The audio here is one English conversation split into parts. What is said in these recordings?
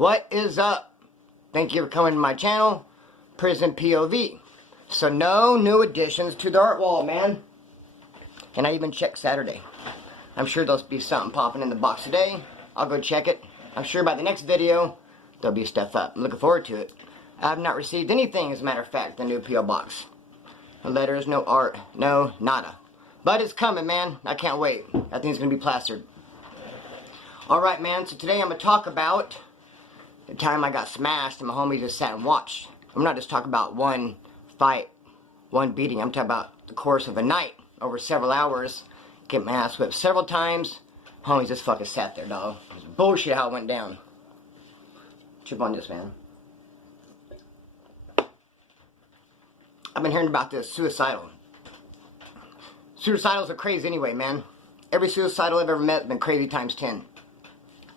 What is up? Thank you for coming to my channel, Prison POV. So no new additions to the art wall, man. And I even checked Saturday. I'm sure there'll be something popping in the box today. I'll go check it. I'm sure by the next video, there'll be stuff up. I'm looking forward to it. I have not received anything, as a matter of fact, the new P.O. box. No letters, no art, no nada. But it's coming, man. I can't wait. That thing's going to be plastered. Alright, man. So today I'm going to talk about the time I got smashed and my homie just sat and watched. I'm not just talking about one fight, one beating. I'm talking about the course of a night over several hours. Get my ass whipped several times. Homie just fucking sat there, dog. It was bullshit how it went down. Chip on this, man. I've been hearing about this suicidal. Suicidals are crazy anyway, man. Every suicidal I've ever met has been crazy times 10.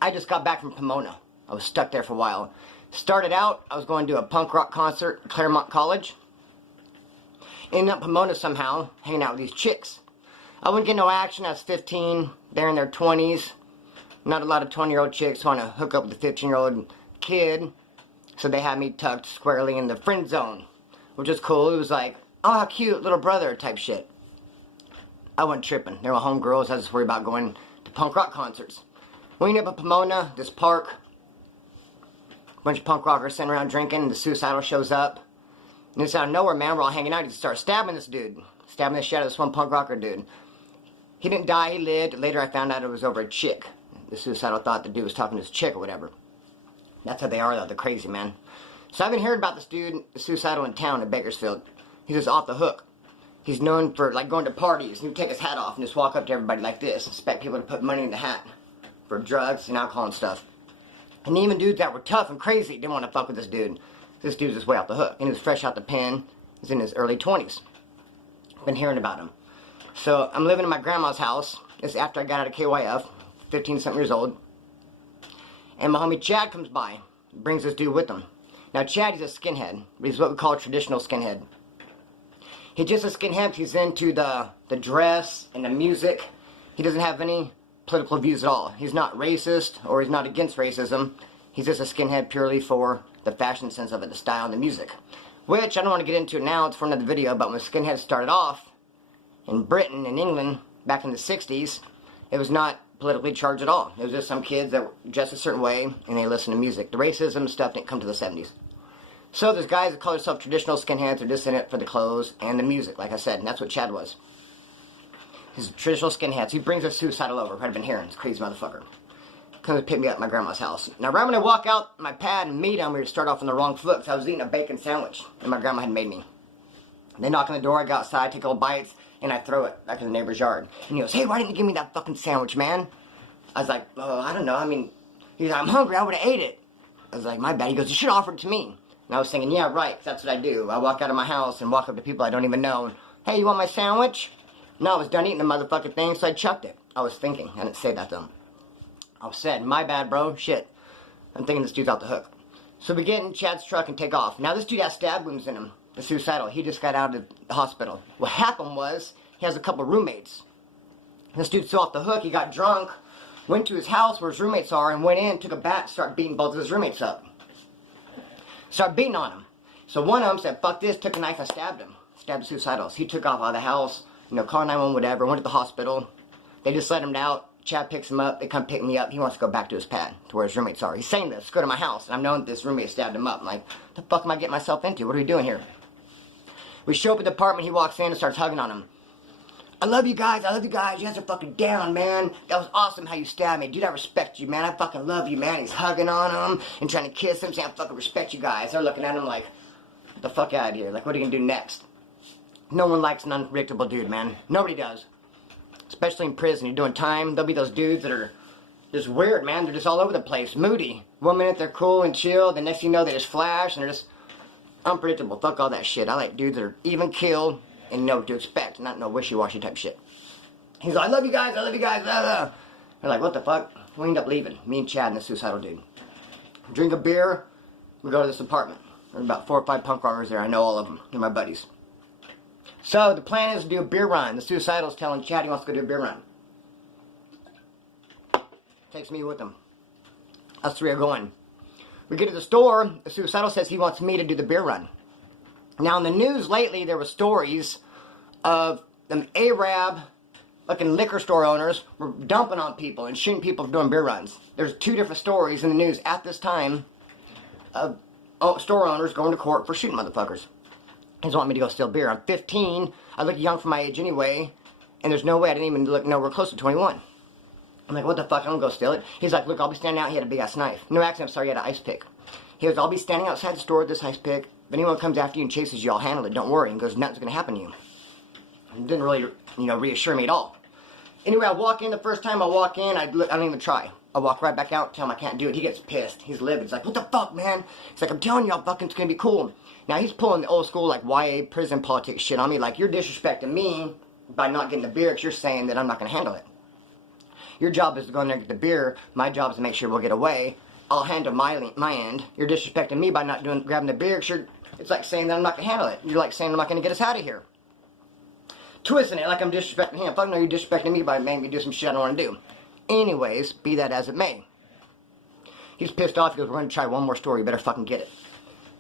I just got back from Pomona. I was stuck there for a while. Started out, I was going to a punk rock concert at Claremont College. Ended up in Pomona somehow, hanging out with these chicks. I wouldn't get no action. I was 15. They're in their 20s. Not a lot of 20-year-old chicks want to hook up with a 15-year-old kid. So they had me tucked squarely in the friend zone, which is cool. It was like, oh, how cute, little brother type shit. I wasn't tripping. They were homegirls. I was just worried about going to punk rock concerts. We ended up in Pomona, this park. A bunch of punk rockers sitting around drinking, and the suicidal shows up. And it's out of nowhere, man. We're all hanging out. He just starts stabbing this dude. Stabbing the shit out of this one punk rocker dude. He didn't die, he lived. Later I found out it was over a chick. The suicidal thought the dude was talking to his chick or whatever. That's how they are, though. They're crazy, man. So I've been hearing about this dude, the suicidal in town in Bakersfield. He's just off the hook. He's known for, like, going to parties. He would take his hat off and just walk up to everybody like this. Expect people to put money in the hat for drugs and alcohol and stuff. And even dudes that were tough and crazy didn't want to fuck with this dude. This dude's just way off the hook. And he was fresh out the pen. He's in his early 20s. Been hearing about him. So I'm living in my grandma's house. It's after I got out of KYF, 15-something years old. And my homie Chad comes by. Brings this dude with him. Now Chad, he's a skinhead. But he's what we call a traditional skinhead. He's just a skinhead. He's into the dress and the music. He doesn't have any political views at all. He's not racist or he's not against racism. He's just a skinhead purely for the fashion sense of it, the style and the music. Which I don't want to get into it now. It's for another video. But when skinheads started off in Britain and England back in the 60s, it was not politically charged at all. It was just some kids that were dressed a certain way and they listened to music. The racism stuff didn't come to the 70s. So there's guys that call themselves traditional skinheads. They're just in it for the clothes and the music, like I said. And that's what Chad was. He's traditional skinheads. He brings a suicidal over. I've been hearing. It's a crazy motherfucker. Comes to pick me up at my grandma's house. Now right when I walk out my pad and meet him, we start off on the wrong foot because I was eating a bacon sandwich that my grandma had made me. They knock on the door, I go outside, take a couple bites, and I throw it back in the neighbor's yard. And he goes, hey, why didn't you give me that fucking sandwich, man? I was like, oh, I don't know. I mean, he's like, I'm hungry. I would have ate it. I was like, my bad. He goes, you should have offered it to me. And I was thinking, yeah, right, 'cause that's what I do. I walk out of my house and walk up to people I don't even know. And, hey, you want my sandwich? No, I was done eating the motherfucking thing, so I chucked it. I was thinking. I didn't say that, though. I said, my bad, bro. Shit. I'm thinking this dude's out the hook. So we get in Chad's truck and take off. Now, this dude has stab wounds in him. The suicidal. He just got out of the hospital. What happened was, he has a couple roommates. This dude's so off the hook, he got drunk, went to his house where his roommates are, and went in, took a bat, started beating both of his roommates up. Started beating on him. So one of them said, fuck this, took a knife and stabbed him. Stabbed the suicidals. He took off out of the house, you know, called 911, whatever, went to the hospital. They just let him out. Chad picks him up. They come pick me up. He wants to go back to his pad, to where his roommates are. He's saying this, go to my house. And I'm knowing that this roommate stabbed him up. I'm like, what the fuck am I getting myself into? What are we doing here? We show up at the apartment. He walks in and starts hugging on him. I love you guys. I love you guys. You guys are fucking down, man. That was awesome how you stabbed me. Dude, I respect you, man. I fucking love you, man. He's hugging on him and trying to kiss him, saying, I fucking respect you guys. They're looking at him like, get the fuck out of here. Like, what are you gonna do next? No one likes an unpredictable dude, man. Nobody does. Especially in prison. You're doing time. There'll be those dudes that are just weird, man. They're just all over the place. Moody. 1 minute they're cool and chill. The next thing you know, they just flash and they're just unpredictable. Fuck all that shit. I like dudes that are even killed and know what to expect, not no wishy-washy type shit. He's like, I love you guys, blah, blah. They're like, what the fuck? We end up leaving. Me and Chad and the suicidal dude. Drink a beer, we go to this apartment. There's about 4 or 5 punk rockers there. I know all of them. They're my buddies. So the plan is to do a beer run. The suicidal's telling Chad he wants to go do a beer run. Takes me with him. Us three are going. We get to the store, the suicidal says he wants me to do the beer run. Now in the news lately, there were stories of them Arab fucking liquor store owners were dumping on people and shooting people for doing beer runs. There's 2 different stories in the news at this time of store owners going to court for shooting motherfuckers. He's wanting me to go steal beer. I'm 15. I look young for my age anyway, and there's no way I didn't even look nowhere close to 21. I'm like, what the fuck? I'm gonna go steal it. He's like, look, I'll be standing out. He had a big ass knife. No accident. I'm sorry, he had an ice pick. He goes, I'll be standing outside the store with this ice pick. If anyone comes after you and chases you, I'll handle it. Don't worry. And goes, nothing's gonna happen to you. It didn't really, reassure me at all. Anyway, I walk in. The first time I walk in, I don't even try. I walk right back out, tell him I can't do it. He gets pissed. He's livid. He's like, what the fuck, man? He's like, I'm telling you, it's gonna be cool. Now, he's pulling the old school, like, YA prison politics shit on me. Like, you're disrespecting me by not getting the beer because you're saying that I'm not gonna handle it. Your job is to go in there and get the beer. My job is to make sure we'll get away. I'll handle my end. You're disrespecting me by not grabbing the beer because it's like saying that I'm not gonna handle it. You're like saying I'm not gonna get us out of here. Twisting it like I'm disrespecting him. Fuck no, you're disrespecting me by making me do some shit I don't want to do. Anyways, be that as it may. He's pissed off. He goes, we're going to try one more story. You better fucking get it.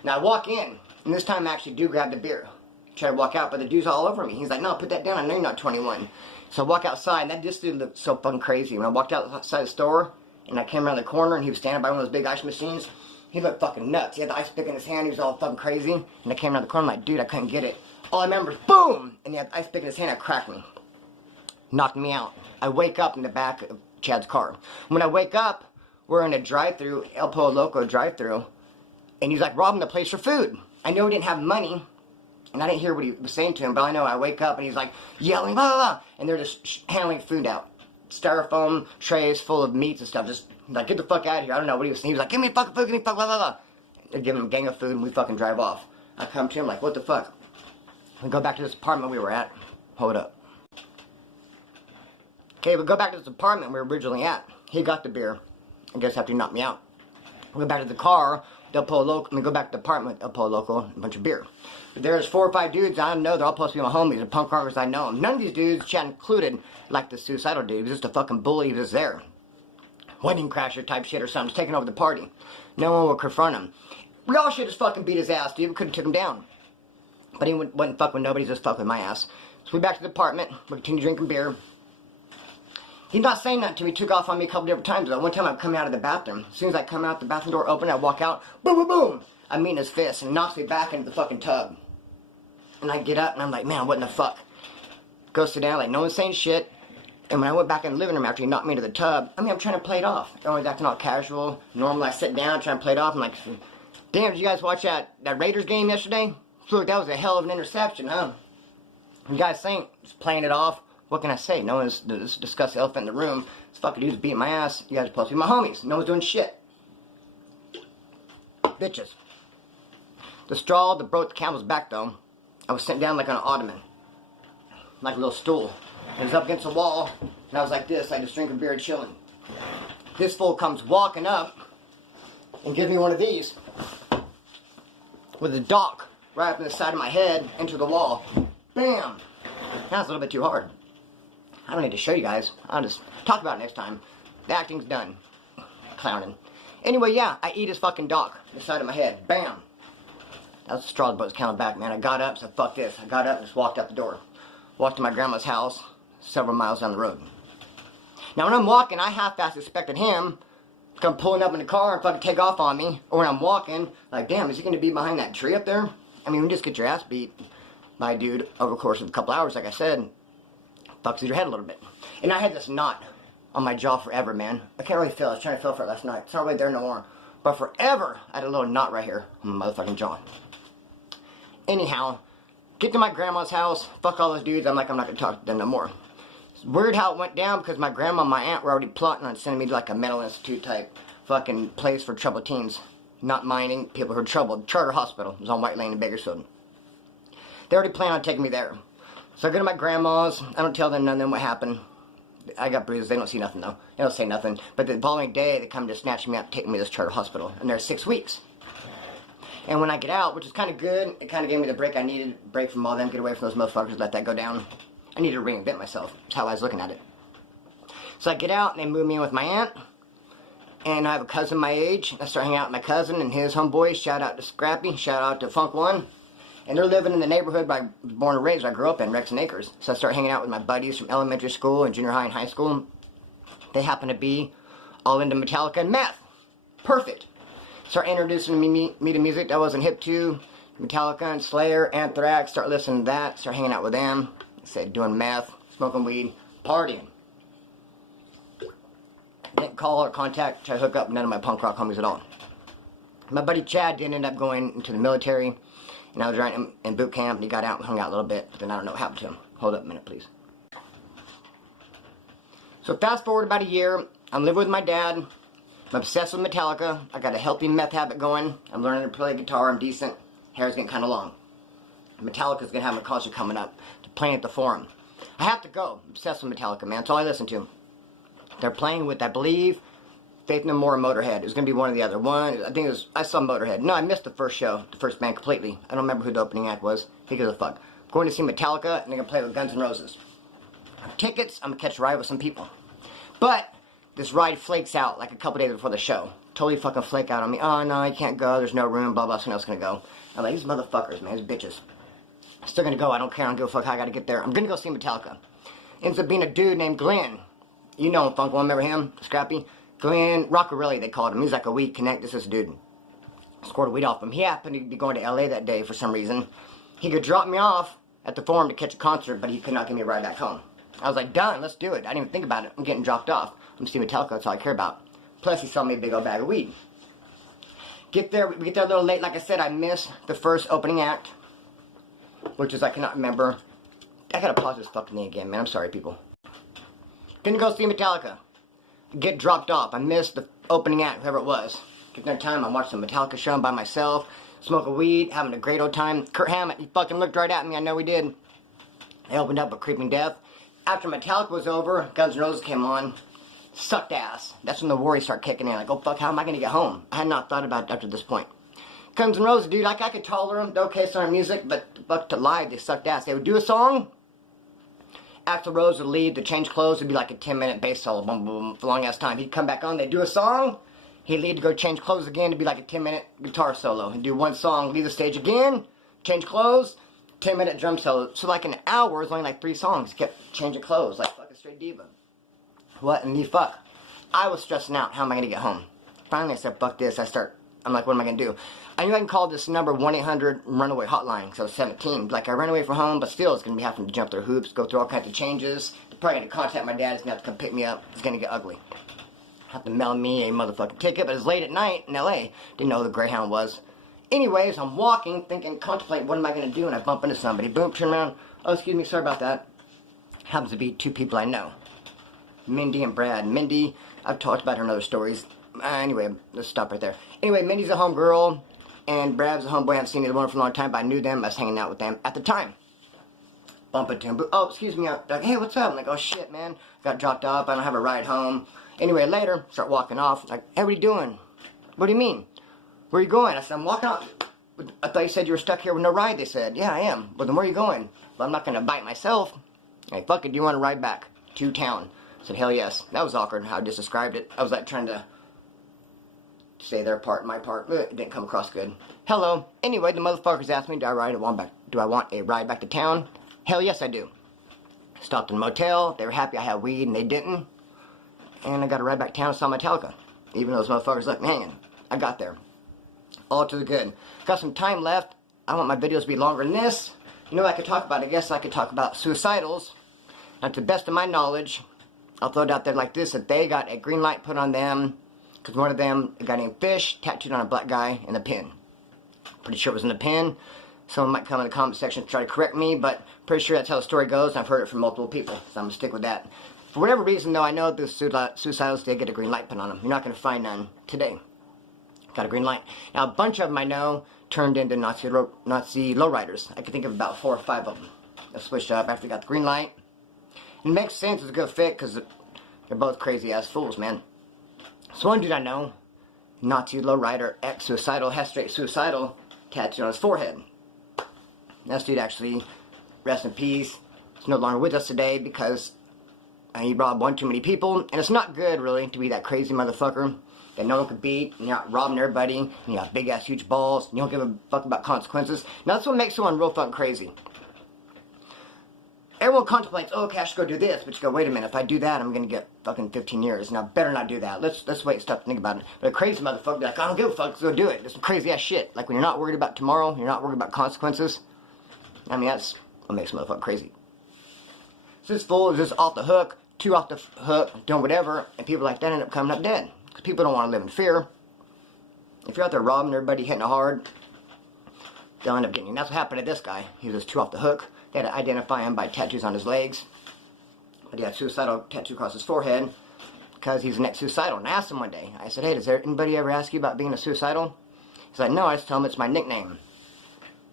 Now I walk in, and this time I actually do grab the beer. Try to walk out, but the dude's all over me. He's like, no, put that down. I know you're not 21. So I walk outside, and this dude looked so fucking crazy. When I walked outside the store, and I came around the corner, and he was standing by one of those big ice machines, he looked fucking nuts. He had the ice pick in his hand. He was all fucking crazy. And I came around the corner, I'm like, dude, I couldn't get it. All I remember is boom! And he had the ice pick in his hand, it cracked me. Knocked me out. I wake up in the back of Chad's car. When I wake up, we're in a drive-thru, El Pollo Loco drive-thru, and he's like robbing the place for food. I know he didn't have money, and I didn't hear what he was saying to him, but I know I wake up and he's like yelling, blah, blah, blah, and they're just handling food out. Styrofoam trays full of meats and stuff, just like, get the fuck out of here. I don't know what he was saying. He was like, give me fucking food, give me fuck, blah, blah, blah. They're giving him a gang of food, and we fucking drive off. I come to him like, what the fuck? We go back to this apartment we were at. Hold up. Okay, we go back to this apartment we were originally at. He got the beer, I guess after he knocked me out. We go back to the car, Del Pollo Loco, we go back to the apartment, Del Pollo Loco, a bunch of beer. But there's 4 or 5 dudes I don't know, they're all supposed to be my homies, they're punk rockers, I know them. None of these dudes, Chad included, like the suicidal dude, he was just a fucking bully, he was there. Wedding crasher type shit or something, just taking over the party. No one will confront him. We all should just fucking beat his ass, dude, we could have took him down. But he wouldn't fuck with nobody, just fuck with my ass. So we back to the apartment, we continue drinking beer. He's not saying nothing to me, he took off on me a couple different times though. One time I'm coming out of the bathroom. As soon as I come out, the bathroom door open, I walk out, boom, boom, boom! I meet his fist and knocks me back into the fucking tub. And I get up and I'm like, man, what in the fuck? Go sit down, like no one's saying shit. And when I went back in the living room after he knocked me into the tub, I mean, I'm trying to play it off. Everyone's acting all casual, normal. I sit down, trying to play it off. I'm like, damn, did you guys watch that Raiders game yesterday? Look, that was a hell of an interception, huh? You guys think, just playing it off. What can I say? No one's discussed the elephant in the room. This fucking dude's beating my ass. You guys are supposed to be my homies. No one's doing shit. Bitches. The straw that broke the camel's back, though, I was sitting down like on an ottoman. Like a little stool. It was up against the wall, and I was like this, like just drinking beer and chilling. This fool comes walking up and gives me one of these with a dock right up in the side of my head into the wall. Bam! That's a little bit too hard. I don't need to show you guys. I'll just talk about it next time. The acting's done. Clowning. Anyway, yeah, I eat his fucking dock in the side of my head. Bam! That was the straw that broke the camel back, man. I got up, so fuck this. I got up and just walked out the door. Walked to my grandma's house, several miles down the road. Now when I'm walking, I half-assed expected him to come pulling up in the car and fucking take off on me. Or when I'm walking, like, damn, is he going to be behind that tree up there? I mean, you just get your ass beat by a dude over the course of a couple hours, like I said. Fucks with your head a little bit. And I had this knot on my jaw forever, man. I can't really feel it. I was trying to feel for it last night. It's not really there no more. But forever, I had a little knot right here on my motherfucking jaw. Anyhow, get to my grandma's house. Fuck all those dudes. I'm like, I'm not going to talk to them no more. It's weird how it went down because my grandma and my aunt were already plotting on sending me to like a mental institute type fucking place for troubled teens. Not minding people who are troubled. Charter Hospital. It was on White Lane in Bakersfield. They already planned on taking me there. So I go to my grandma's. I don't tell them none of them what happened. I got bruises. They don't see nothing though. They don't say nothing. But the following day, they come to snatch me up, take me to this charter hospital. And they're 6 weeks. And when I get out, which is kind of good, it kind of gave me the break I needed. Break from all them, get away from those motherfuckers, let that go down. I needed to reinvent myself. That's how I was looking at it. So I get out, and they move me in with my aunt. And I have a cousin my age. I started hanging out with my cousin and his homeboys. Shout out to Scrappy. Shout out to Funk One. And they're living in the neighborhood I was born and raised. I grew up in Rex and Acres. So I started hanging out with my buddies from elementary school and junior high and high school. They happen to be all into Metallica and meth. Perfect. Start introducing me to music that I wasn't hip to. Metallica and Slayer, Anthrax. Start listening to that. Start hanging out with them. Said doing meth, smoking weed, partying. Didn't call or contact, try to hook up none of my punk rock homies at all. My buddy Chad did end up going into the military, and I was right in boot camp, and he got out and hung out a little bit, but then I don't know what happened to him. Hold up a minute, please. So fast forward about a year, I'm living with my dad. I'm obsessed with Metallica. I got a healthy meth habit going. I'm learning to play guitar. I'm decent. Hair's getting kind of long. Metallica's going to have a concert coming up to play at the Forum. I have to go. I'm obsessed with Metallica, man. That's all I listen to. They're playing with, I believe, Faith No More and Motorhead. It was going to be one or the other. I think it was, I saw Motorhead. No, I missed the first show, the first band completely. I don't remember who the opening act was. Who gives a fuck. I'm going to see Metallica, and they're going to play with Guns N' Roses. Tickets, I'm going to catch a ride with some people. But this ride flakes out like a couple days before the show. Totally fucking flake out on me. Oh, no, I can't go. There's no room, blah, blah, someone else going to go. I'm like, these motherfuckers, man, these bitches. I'm still going to go. I don't care. I don't give a fuck how I got to get there. I'm going to go see Metallica. Ends up being a dude named Glenn. You know him, Funk One, remember him? Scrappy? Glenn Rockarelli, they called him. He's like a weed connect. This is a dude. Scored a weed off him. He happened to be going to LA that day for some reason. He could drop me off at the Forum to catch a concert, but he could not give me a ride back home. I was like, done, let's do it. I didn't even think about it. I'm getting dropped off. I'm seeing Metallica, that's all I care about. Plus, he sold me a big old bag of weed. We get there a little late. Like I said, I missed the first opening act, which is I cannot remember. I gotta pause this fucking thing again, man. I'm sorry, people. Gonna go see Metallica. Get dropped off. I missed the opening act, whoever it was. Get there in time. I'm watching the Metallica show by myself, smoking weed, having a great old time. Kurt Hammett, he fucking looked right at me. I know he did. They opened up with Creeping Death. After Metallica was over, Guns N' Roses came on. Sucked ass. That's when the worries start kicking in. Like, oh fuck, how am I gonna get home? I had not thought about it up to this point. Guns N' Roses, dude, like I could tolerate them. They're okay, song music, but fuck to live, they sucked ass. They would do a song. Axl Rose would lead, to change clothes, would be like a 10-minute bass solo, boom, boom, for a long ass time. He'd come back on, they'd do a song, he'd lead to go change clothes again, to be like a 10-minute guitar solo. He'd do one song, leave the stage again, change clothes, 10-minute drum solo. So like an hour, it was only like 3 songs. He kept changing clothes, like fucking straight diva. What in the fuck? I was stressing out, how am I gonna get home? Finally I said, fuck this, I'm like, what am I gonna do? I knew I can call this number 1-800-RUNAWAY hotline, because I was 17. Like, I ran away from home, but still, it's going to be having to jump through hoops, go through all kinds of changes. They're probably going to contact my dad. He's going to have to come pick me up. It's going to get ugly. Have to mail me a motherfucking ticket, but it's late at night in LA. Didn't know who the Greyhound was. Anyways, I'm walking, thinking, contemplating, what am I going to do? And I bump into somebody. Boom, turn around. Oh, excuse me, sorry about that. Happens to be 2 people I know. Mindy and Brad. Mindy, I've talked about her in other stories. Anyway, let's stop right there. Anyway, Mindy's a homegirl, and Brad's a homeboy. I haven't seen either one for a long time, but I knew them. I was hanging out with them at the time. Bump into him. Oh, excuse me. I'm like, hey, what's up? I'm like, oh, shit, man. Got dropped off. I don't have a ride home. Anyway, later, start walking off. Like, hey, what are you doing? What do you mean? Where are you going? I said, I'm walking off. I thought you said you were stuck here with no ride. They said, yeah, I am. Well, then where are you going? Well, I'm not going to bite myself. Hey, fuck it. Do you want to ride back to town? I said, hell yes. That was awkward how I just described it. I was like trying to say their part, my part. It didn't come across good. Hello. Anyway, the motherfuckers asked me, do I want a ride back to town? Hell yes, I do. Stopped in a motel. They were happy I had weed, and they didn't. And I got a ride back to town and saw Metallica. Even though those motherfuckers left me hanging. I got there. All to the good. Got some time left. I want my videos to be longer than this. You know what I could talk about? I guess I could talk about suicidals. Now, to the best of my knowledge, I'll throw it out there like this, that they got a green light put on them. Because one of them, a guy named Fish, tattooed on a black guy in a pin. Pretty sure it was in a pin. Someone might come in the comment section to try to correct me, but pretty sure that's how the story goes, and I've heard it from multiple people, so I'm going to stick with that. For whatever reason, though, I know the suicidals did get a green light put on them. You're not going to find none today. Got a green light. Now, a bunch of them I know turned into Nazi lowriders. I can think of about 4 or 5 of them. They switched up after they got the green light. It makes sense, it's a good fit, because they're both crazy-ass fools, man. So one dude I know, Nazi lowrider, ex-suicidal, has straight suicidal tattooed on his forehead. This dude actually, rest in peace, is no longer with us today because he robbed one too many people, and it's not good, really, to be that crazy motherfucker. that no one can beat, and you're not robbing everybody, and you got big ass huge balls, and you don't give a fuck about consequences. Now that's what makes someone real fucking crazy. Everyone contemplates, oh, okay, I should go do this, but you go, wait a minute, if I do that, I'm gonna get fucking 15 years, and I better not do that. Let's wait and stop to think about it. But a crazy motherfucker be like, I don't give a fuck, let's go do it. It's some crazy ass shit. Like when you're not worried about tomorrow, you're not worried about consequences. I mean, that's what makes a motherfucker crazy. So this fool is just off the hook, too off the hook, doing whatever, and people like that end up coming up dead. Because people don't want to live in fear. If you're out there robbing everybody, hitting it hard, they'll end up getting you. And that's what happened to this guy. He was just too off the hook. They had to identify him by tattoos on his legs. But he had a suicidal tattoo across his forehead because he's next suicidal. And I asked him one day, I said, hey, does anybody ever ask you about being a suicidal? He's like, no, I just tell him it's my nickname.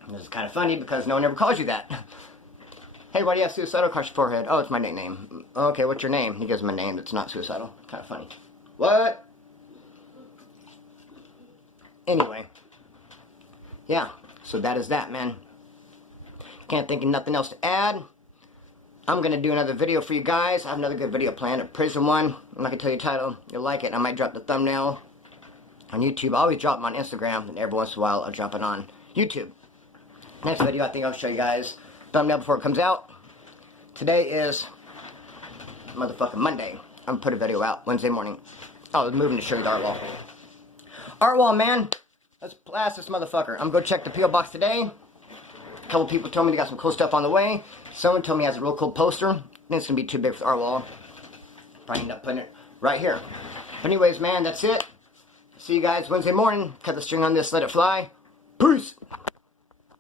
And this is kind of funny because no one ever calls you that. Hey, why do you have suicidal across your forehead? Oh, it's my nickname. Okay, what's your name? He gives him a name that's not suicidal. Kind of funny. What? Anyway. Yeah, so that is that, man. Can't think of nothing else to add. I'm going to do another video for you guys. I have another good video planned, a prison one. I'm not going to tell you the title. You'll like it. I might drop the thumbnail on YouTube. I always drop them on Instagram, and every once in a while I'll drop it on YouTube. Next video, I think I'll show you guys thumbnail before it comes out. Today is motherfucking Monday. I'm going to put a video out Wednesday morning. Oh, I was moving to show you the art wall. Art wall, man. Let's blast this motherfucker. I'm going to go check the P.O. box today. A couple people told me they got some cool stuff on the way. Someone told me he has a real cool poster. I think it's going to be too big for the art wall. Probably end up putting it right here. But anyways, man, that's it. See you guys Wednesday morning. Cut the string on this, let it fly. Peace!